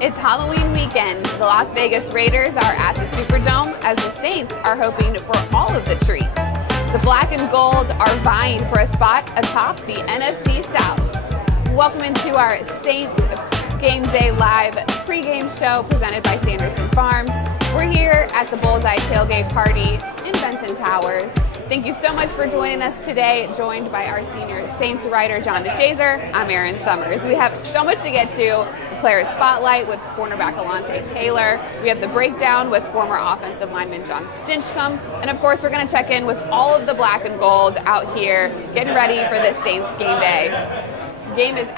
It's Halloween weekend. The Las Vegas Raiders are at the Superdome as the Saints are hoping for all of the treats. The black and gold are vying for a spot atop the NFC South. Welcome into our Saints Game Day Live pregame show presented by Sanderson Farms. We're here at the Bullseye Tailgate Party in Benson Towers. Thank you so much for joining us today, joined by our senior Saints writer, John DeShazer. I'm Erin Summers. We have so much to get to. The player spotlight with cornerback Alontae Taylor. We have the breakdown with former offensive lineman John Stinchcomb. And of course, we're going to check in with all of the black and gold out here, getting ready for this Saints game day. Game is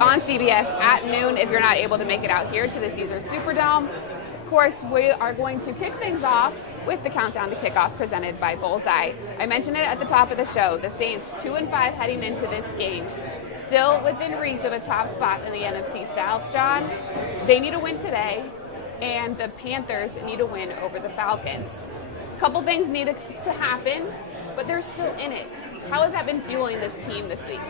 on CBS at noon if you're not able to make it out here to the Caesars Superdome. Of course, we are going to kick things off with the countdown to kickoff presented by Bullseye. I mentioned it at the top of the show. The Saints 2-5 heading into this game, still within reach of a top spot in the NFC South. John, they need a win today, and the Panthers need a win over the Falcons. A couple things need to happen, but they're still in it. How has that been fueling this team this week?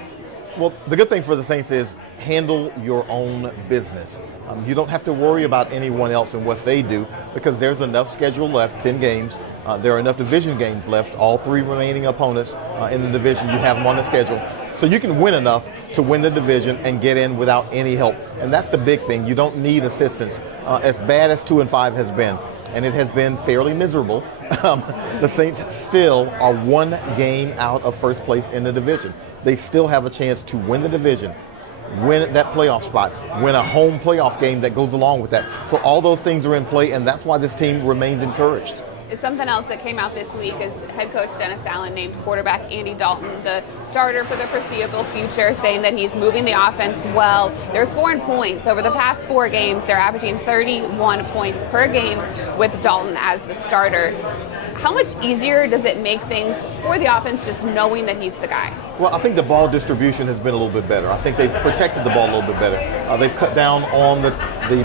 Well, the good thing for the Saints is handle your own business. You don't have to worry about anyone else and what they do because there's enough schedule left, 10 games. There are enough division games left, all three remaining opponents in the division. You have them on the schedule. So you can win enough to win the division and get in without any help. And that's the big thing. You don't need assistance. As bad as 2-5 has been, and it has been fairly miserable, the Saints still are one game out of first place in the division. They still have a chance to win the division, win that playoff spot, win a home playoff game that goes along with that. So all those things are in play, and that's why this team remains encouraged. It's something else that came out this week is head coach Dennis Allen named quarterback Andy Dalton the starter for the foreseeable future, saying that he's moving the offense well. They're scoring points. Over the past 4 games, they're averaging 31 points per game with Dalton as the starter. How much easier does it make things for the offense just knowing that he's the guy? Well, I think the ball distribution has been a little bit better. I think they've protected the ball a little bit better. They've cut down on the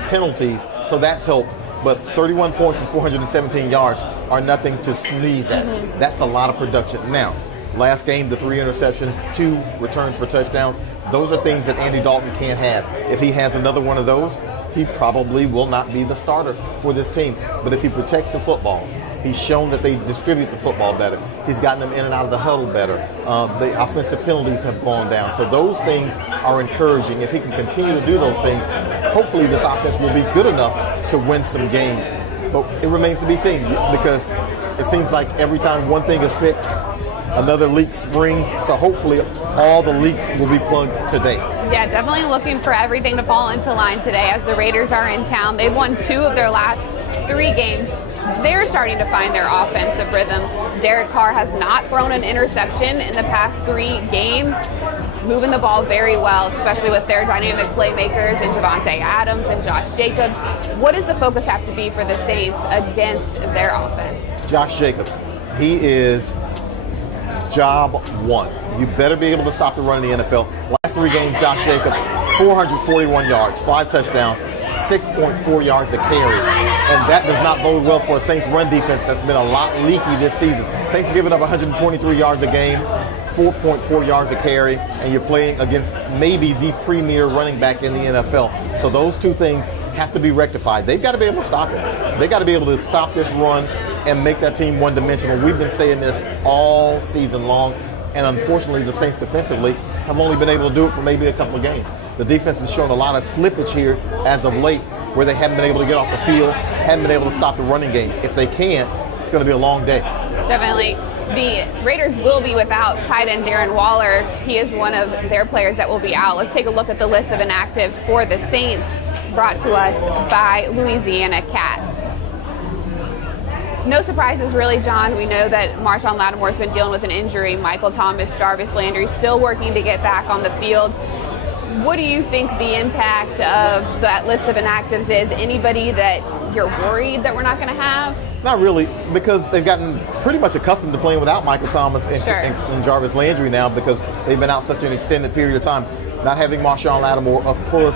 penalties, so that's helped. But 31 points from 417 yards are nothing to sneeze at. Mm-hmm. That's a lot of production. Now, last game, the 3 interceptions, 2 returns for touchdowns. Those are things that Andy Dalton can't have. If he has another one of those, he probably will not be the starter for this team. But if he protects the football, he's shown that they distribute the football better. He's gotten them in and out of the huddle better. The offensive penalties have gone down. So those things are encouraging. If he can continue to do those things, hopefully this offense will be good enough to win some games. But it remains to be seen because it seems like every time one thing is fixed, another leak springs. So hopefully all the leaks will be plugged today. Yeah, definitely looking for everything to fall into line today as the Raiders are in town. They've won 2 of their last 3 games. They're starting to find their offensive rhythm. Derek Carr has not thrown an interception in the past 3 games, moving the ball very well, especially with their dynamic playmakers in Davante Adams and Josh Jacobs. What does the focus have to be for the Saints against their offense? Josh Jacobs, he is job one. You better be able to stop the run in the NFL. Last 3 games, Josh Jacobs, 441 yards, 5 touchdowns, 6.4 yards a carry. And that does not bode well for a Saints run defense that's been a lot leaky this season. Saints have given up 123 yards a game, 4.4 yards a carry, and you're playing against maybe the premier running back in the NFL. So those 2 things have to be rectified. They've got to be able to stop it. They've got to be able to stop this run and make that team one-dimensional. We've been saying this all season long, and unfortunately the Saints defensively have only been able to do it for maybe a couple of games. The defense has shown a lot of slippage here as of late where they haven't been able to get off the field, haven't been able to stop the running game. If they can, it's going to be a long day. Definitely. The Raiders will be without tight end Darren Waller. He is one of their players that will be out. Let's take a look at the list of inactives for the Saints, brought to us by Louisiana Cat. No surprises really, John. We know that Marshawn Lattimore's been dealing with an injury. Michael Thomas, Jarvis Landry still working to get back on the field. What do you think the impact of that list of inactives is? Anybody that you're worried that we're not going to have? Not really, because they've gotten pretty much accustomed to playing without Michael Thomas and Jarvis Landry now because they've been out such an extended period of time. Not having Marshawn Lattimore, of course,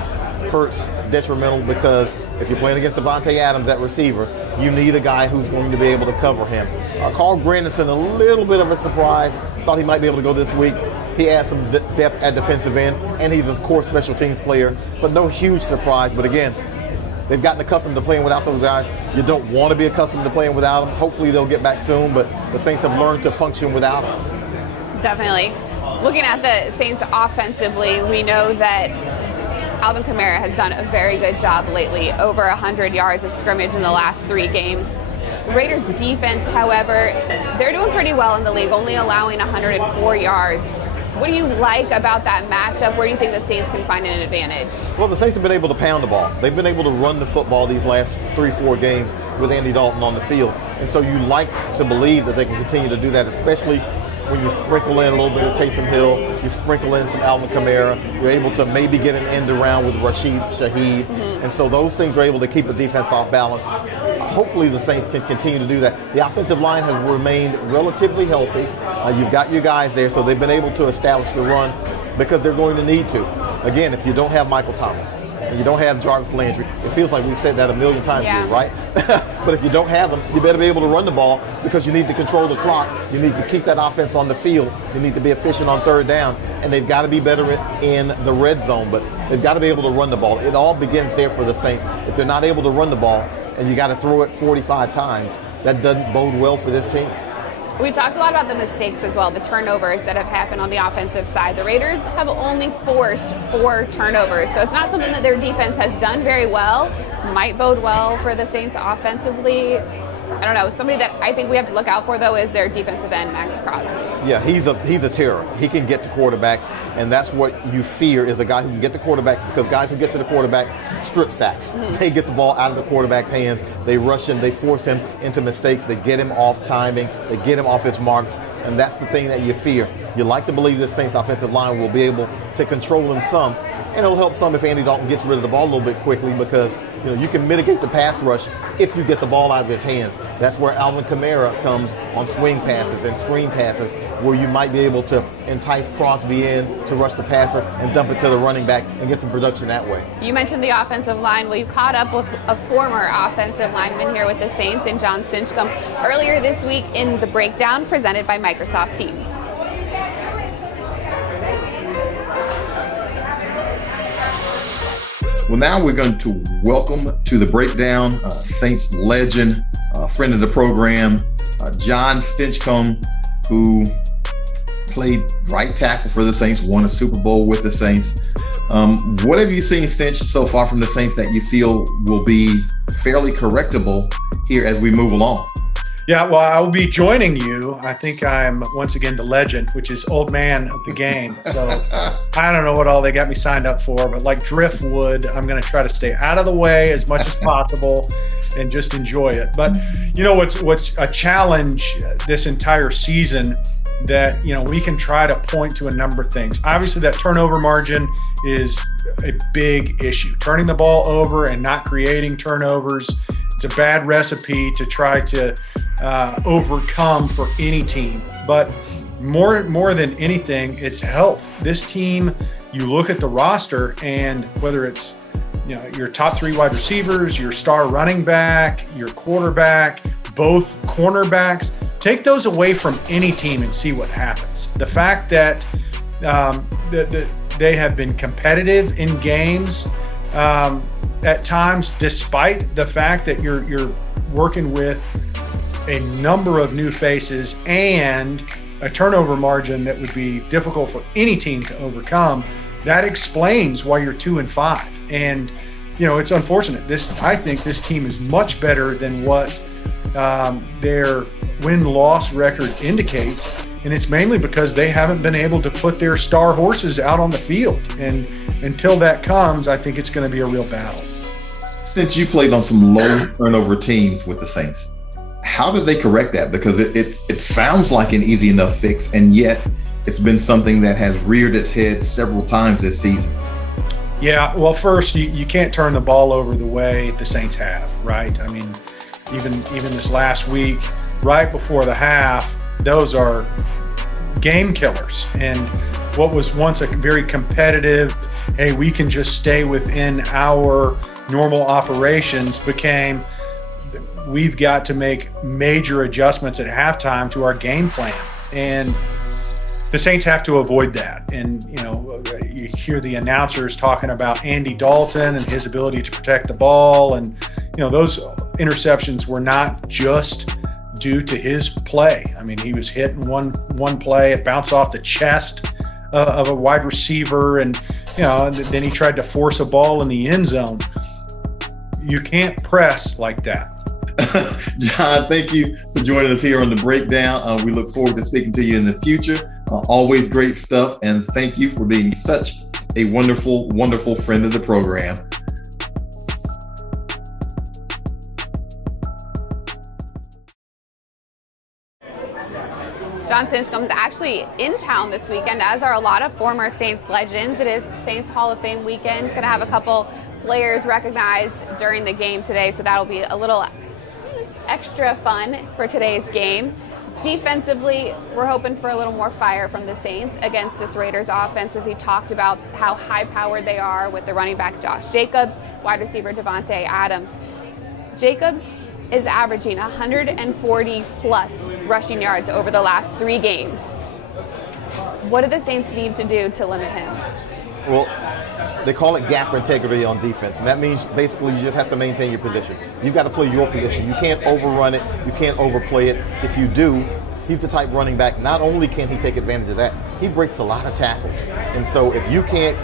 hurts detrimental because if you're playing against Davante Adams at receiver, you need a guy who's going to be able to cover him. Carl Granderson, a little bit of a surprise. Thought he might be able to go this week. He adds some depth at defensive end, and he's a core special teams player, but no huge surprise. But again, they've gotten accustomed to playing without those guys. You don't want to be accustomed to playing without them. Hopefully they'll get back soon, but the Saints have learned to function without them. Definitely. Looking at the Saints offensively, we know that Alvin Kamara has done a very good job lately, over 100 yards of scrimmage in the last 3 games. The Raiders' defense, however, they're doing pretty well in the league, only allowing 104 yards. What do you like about that matchup? Where do you think the Saints can find an advantage? Well, the Saints have been able to pound the ball. They've been able to run the football these last 3-4 games with Andy Dalton on the field. And so you like to believe that they can continue to do that, especially when you sprinkle in a little bit of Taysom Hill, you sprinkle in some Alvin Kamara, you're able to maybe get an end around with Rashid Shaheed. And so those things are able to keep the defense off balance. Hopefully the Saints can continue to do that. The offensive line has remained relatively healthy. You've got your guys there, so they've been able to establish the run because they're going to need to. Again, if you don't have Michael Thomas, and you don't have Jarvis Landry, it feels like we've said that a million times here, right? But if you don't have them, you better be able to run the ball because you need to control the clock. You need to keep that offense on the field. You need to be efficient on third down, and they've got to be better in the red zone, but they've got to be able to run the ball. It all begins there for the Saints. If they're not able to run the ball and you got to throw it 45 times, that doesn't bode well for this team. We talked a lot about the mistakes as well, the turnovers that have happened on the offensive side. The Raiders have only forced 4 turnovers, so it's not something that their defense has done very well. Might bode well for the Saints offensively. I don't know. Somebody that I think we have to look out for, though, is their defensive end, Max Crosby. Yeah, he's a terror. He can get to quarterbacks, and that's what you fear is a guy who can get to quarterbacks, because guys who get to the quarterback strip sacks. They get the ball out of the quarterback's hands. They rush him. They force him into mistakes. They get him off timing. They get him off his marks, and that's the thing that you fear. You like to believe this Saints offensive line will be able to control him some, and it'll help some if Andy Dalton gets rid of the ball a little bit quickly, because you can mitigate the pass rush if you get the ball out of his hands. That's where Alvin Kamara comes on swing passes and screen passes, where you might be able to entice Crosby in to rush the passer and dump it to the running back and get some production that way. You mentioned the offensive line. Well, you caught up with a former offensive lineman here with the Saints in John Stinchcomb earlier this week in the breakdown presented by Microsoft Teams. Well, now we're going to welcome to the breakdown Saints legend, friend of the program, John Stinchcomb, who played right tackle for the Saints, won a Super Bowl with the Saints. What have you seen, Stinch, so far from the Saints that you feel will be fairly correctable here as we move along? Yeah, well, I'll be joining you. I think I'm once again the legend, which is old man of the game. So I don't know what all they got me signed up for, but like driftwood, I'm going to try to stay out of the way as much as possible and just enjoy it. But what's a challenge this entire season that we can try to point to a number of things. Obviously, that turnover margin is a big issue. Turning the ball over and not creating turnovers, it's a bad recipe to try to overcome for any team. But more than anything, it's health. This team, you look at the roster, and whether it's your top 3 wide receivers, your star running back, your quarterback, both cornerbacks, take those away from any team and see what happens. The fact that they have been competitive in games at times, despite the fact that you're working with a number of new faces and a turnover margin that would be difficult for any team to overcome, that explains why you're 2-5. And it's unfortunate. I think this team is much better than what their win-loss record indicates, and it's mainly because they haven't been able to put their star horses out on the field. And until that comes, I think it's going to be a real battle. Since you played on some low turnover teams with the Saints, how did they correct that? Because it sounds like an easy enough fix, and yet it's been something that has reared its head several times this season. Yeah, well, first, you can't turn the ball over the way the Saints have, right? I mean, even this last week, right before the half, those are game killers. And what was once a very competitive, hey, we can just stay within our normal operations, became we've got to make major adjustments at halftime to our game plan. And the Saints have to avoid that. And, you hear the announcers talking about Andy Dalton and his ability to protect the ball. And, those interceptions were not just due to his play. I mean, he was hit in one play, it bounced off the chest of a wide receiver, and then he tried to force a ball in the end zone. You can't press like that. John, thank you for joining us here on The Breakdown. We look forward to speaking to you in the future. Always great stuff, and thank you for being such a wonderful, wonderful friend of the program. John Stinchcom's actually in town this weekend, as are a lot of former Saints legends. It is Saints Hall of Fame weekend. Going to have a couple players recognized during the game today, so that'll be a little extra fun for today's game. Defensively, we're hoping for a little more fire from the Saints against this Raiders offense. We talked about how high-powered they are with the running back Josh Jacobs, wide receiver Davante Adams. Jacobs is averaging 140-plus rushing yards over the last 3 games. What do the Saints need to do to limit him? Well, they call it gap integrity on defense, and that means basically you just have to maintain your position. You've got to play your position. You can't overrun it. You can't overplay it. If you do, he's the type running back, not only can he take advantage of that, he breaks a lot of tackles. And so if you can't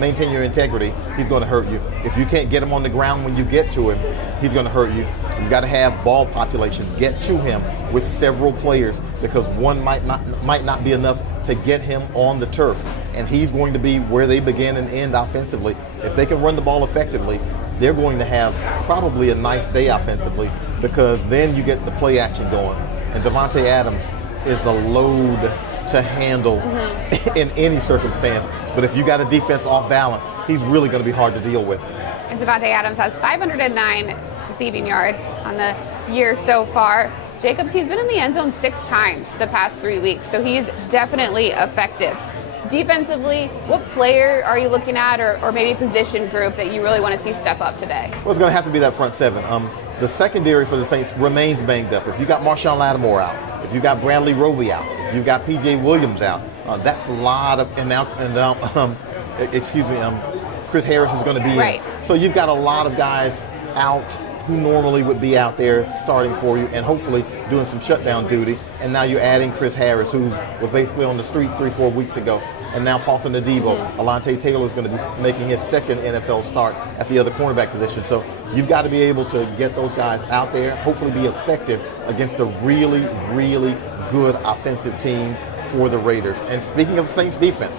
maintain your integrity, he's going to hurt you. If you can't get him on the ground when you get to him, he's going to hurt you. You've got to have ball population get to him with several players, because one might not be enough to get him on the turf. And he's going to be where they begin and end offensively. If they can run the ball effectively, they're going to have probably a nice day offensively, because then you get the play action going. And Davante Adams is a load to handle in any circumstance. But if you got a defense off balance, he's really going to be hard to deal with. And Davante Adams has 509 receiving yards on the year so far. Jacobs, he's been in the end zone 6 times the past 3 weeks, so he's definitely effective. Defensively, what player are you looking at, or maybe position group that you really want to see step up today? Well, it's going to have to be that front 7. The secondary for the Saints remains banged up. If you got Marshawn Lattimore out, if you got Bradley Roby out, if you got P.J. Williams out, that's a lot of Chris Harris is going to be right in. So you've got a lot of guys out who normally would be out there starting for you and hopefully doing some shutdown duty. And now you're adding Chris Harris, who was basically on the street 3-4 weeks ago. And now Paulson Adebo, Alante Taylor is going to be making his second NFL start at the other cornerback position. So you've got to be able to get those guys out there, hopefully be effective against a really, really good offensive team for the Raiders. And speaking of the Saints defense,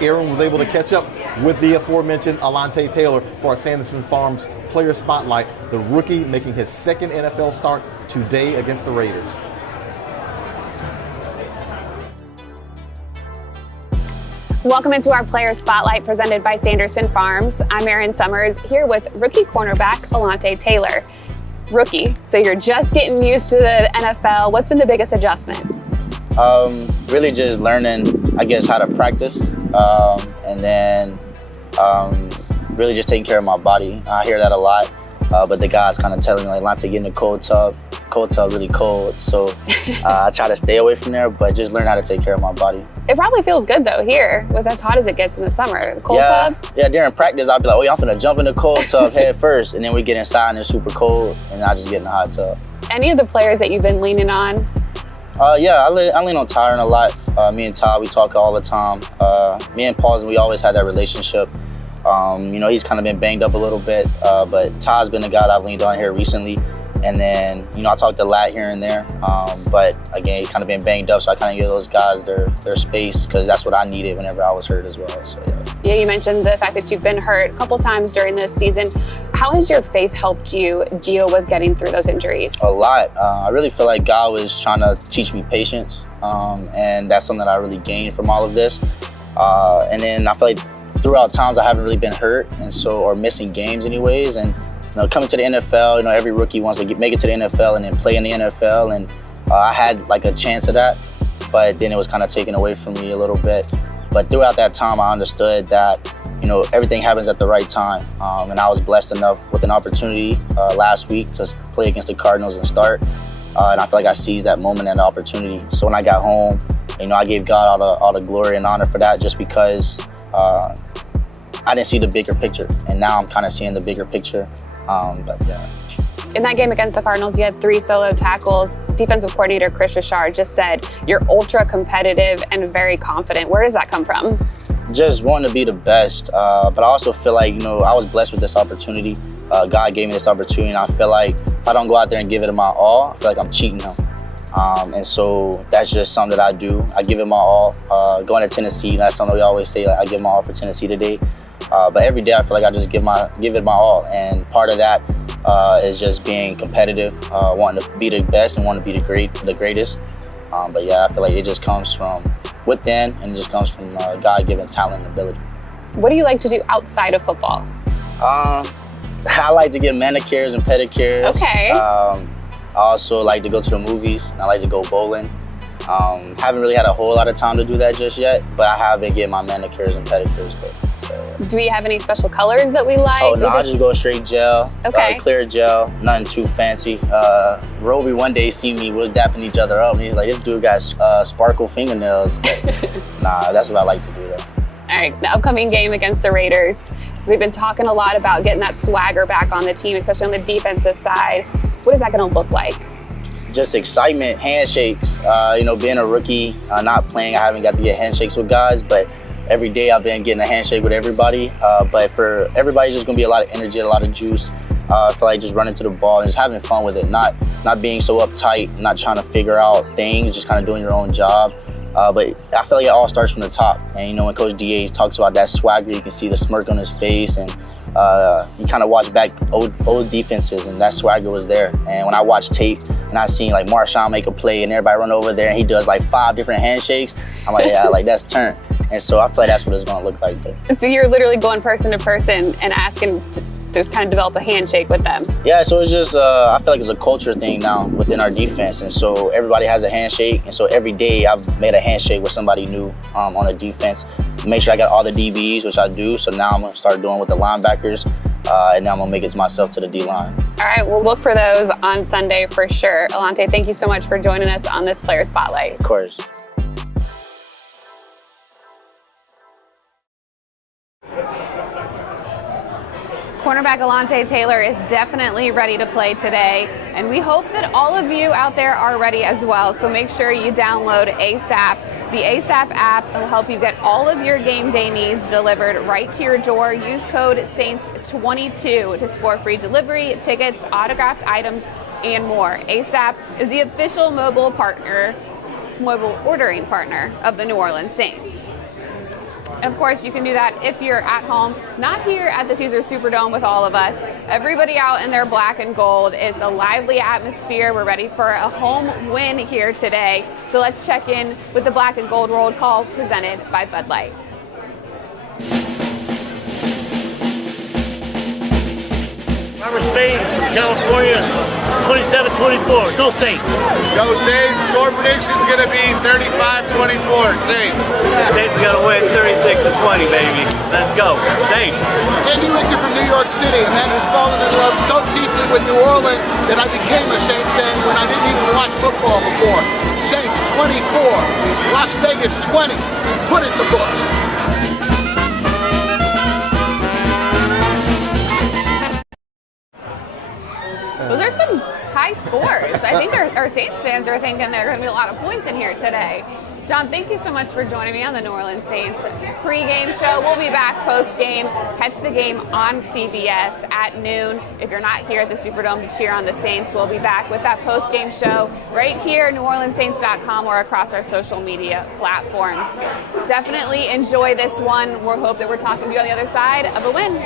Aaron was able to catch up with the aforementioned Alante Taylor for our Sanderson Farms Player Spotlight, the rookie making his second NFL start today against the Raiders. Welcome into our Player Spotlight presented by Sanderson Farms. I'm Erin Summers here with rookie cornerback Alante Taylor. Rookie, so you're just getting used to the NFL. What's been the biggest adjustment? Really just learning, I guess, how to practice, and then really just taking care of my body. I hear that a lot, but the guys kind of telling me, like, Alante, get in the cold tub really cold, so I try to stay away from there, but just learn how to take care of my body. It probably feels good though here, with as hot as it gets in the summer. The cold tub? Yeah, during practice, I'll be like, I'm finna jump in the cold tub head first, and then we get inside and it's super cold, and I just get in the hot tub. Any of the players that you've been leaning on? I lean on Tyron a lot. Me and Ty, we talk all the time. Me and Paulson, we always had that relationship. He's kind of been banged up a little bit, but Ty's been the guy that I've leaned on here recently. And then, I talk to Lat here and there, but again, he's kind of been banged up, so I kind of give those guys their space, because that's what I needed whenever I was hurt as well. So yeah, you mentioned the fact that you've been hurt a couple times during this season. How has your faith helped you deal with getting through those injuries? A lot. I really feel like God was trying to teach me patience, and that's something that I really gained from all of this. And then I feel like throughout times I haven't really been hurt, or missing games anyways, and coming to the NFL, every rookie wants to make it to the NFL and then play in the NFL, and I had like a chance of that, but then it was kind of taken away from me a little bit. But throughout that time, I understood that everything happens at the right time, and I was blessed enough with an opportunity last week to play against the Cardinals and start, and I feel like I seized that moment and the opportunity. So when I got home, You know, I gave God all the glory and honor for that, just because I didn't see the bigger picture, and now I'm kind of seeing the bigger picture. In that game against the Cardinals, you had 3 solo tackles. Defensive coordinator Chris Richard just said you're ultra competitive and very confident. Where does that come from? Just wanting to be the best, but I also feel like, you know, I was blessed with this opportunity. God gave me this opportunity, and I feel like if I don't go out there and give it my all, I feel like I'm cheating him. And so that's just something that I do. I give it my all. Going to Tennessee, that's something we always say, like, I give my all for Tennessee today. But every day I feel like I just give it my all, and part of that is just being competitive, wanting to be the best and wanting to be the greatest. But yeah, I feel like it just comes from within, and it just comes from God-given talent and ability. What do you like to do outside of football? I like to get manicures and pedicures. Okay. I also like to go to the movies, and I like to go bowling. Haven't really had a whole lot of time to do that just yet, but I have been getting my manicures and pedicures. Do we have any special colors that we like? Oh no, I just go straight gel. Okay. Clear gel, nothing too fancy. Roby one day see me, we're dapping each other up, and he's like, this dude got sparkle fingernails. But nah, that's what I like to do though. All right, the upcoming game against the Raiders. We've been talking a lot about getting that swagger back on the team, especially on the defensive side. What is that gonna look like? Just excitement, handshakes. You know, being a rookie, not playing, I haven't got to get handshakes with guys, but every day I've been getting a handshake with everybody. But for everybody, it's just gonna be a lot of energy, a lot of juice. I feel like just running to the ball and just having fun with it, not being so uptight, not trying to figure out things, just kind of doing your own job. But I feel like it all starts from the top. And you know, when Coach DA talks about that swagger, you can see the smirk on his face, and you kind of watch back old defenses, and that swagger was there. And when I watch tape and I seen like Marshawn make a play and everybody run over there and he does like 5 different handshakes, I'm like, yeah, like that's turn. And so I feel like that's what it's gonna look like there. So you're literally going person to person and asking to kind of develop a handshake with them. Yeah, so it's just, I feel like it's a culture thing now within our defense. And so everybody has a handshake. And so every day I've made a handshake with somebody new on the defense. Make sure I got all the DBs, which I do. So now I'm gonna start doing with the linebackers. And now I'm gonna make it to myself to the D-line. All right, we'll look for those on Sunday for sure. Alante, thank you so much for joining us on this Player Spotlight. Of course. Cornerback Alante Taylor is definitely ready to play today, and we hope that all of you out there are ready as well. So make sure you download ASAP. The ASAP app will help you get all of your game day needs delivered right to your door. Use code SAINTS22 to score free delivery, tickets, autographed items, and more. ASAP is the official mobile ordering partner of the New Orleans Saints. And of course, you can do that if you're at home, not here at the Caesars Superdome with all of us. Everybody out in their black and gold. It's a lively atmosphere. We're ready for a home win here today. So let's check in with the black and gold roll call presented by Bud Light. Robert Spain, California, 27-24. Go Saints. Go Saints. Score prediction is going to be 35-24. Saints. Saints are going to win 36-20, baby. Let's go. Saints. Andy Richter from New York City, a man who's fallen in love so deeply with New Orleans that I became a Saints fan when I didn't even watch football before. Saints 24, Las Vegas 20. Put it in the books. Those are some high scores. I think our Saints fans are thinking there are going to be a lot of points in here today. John, thank you so much for joining me on the New Orleans Saints pregame show. We'll be back postgame. Catch the game on CBS at noon. If you're not here at the Superdome to cheer on the Saints, we'll be back with that postgame show right here, NewOrleansSaints.com, or across our social media platforms. Definitely enjoy this one. We'll hope that we're talking to you on the other side of a win.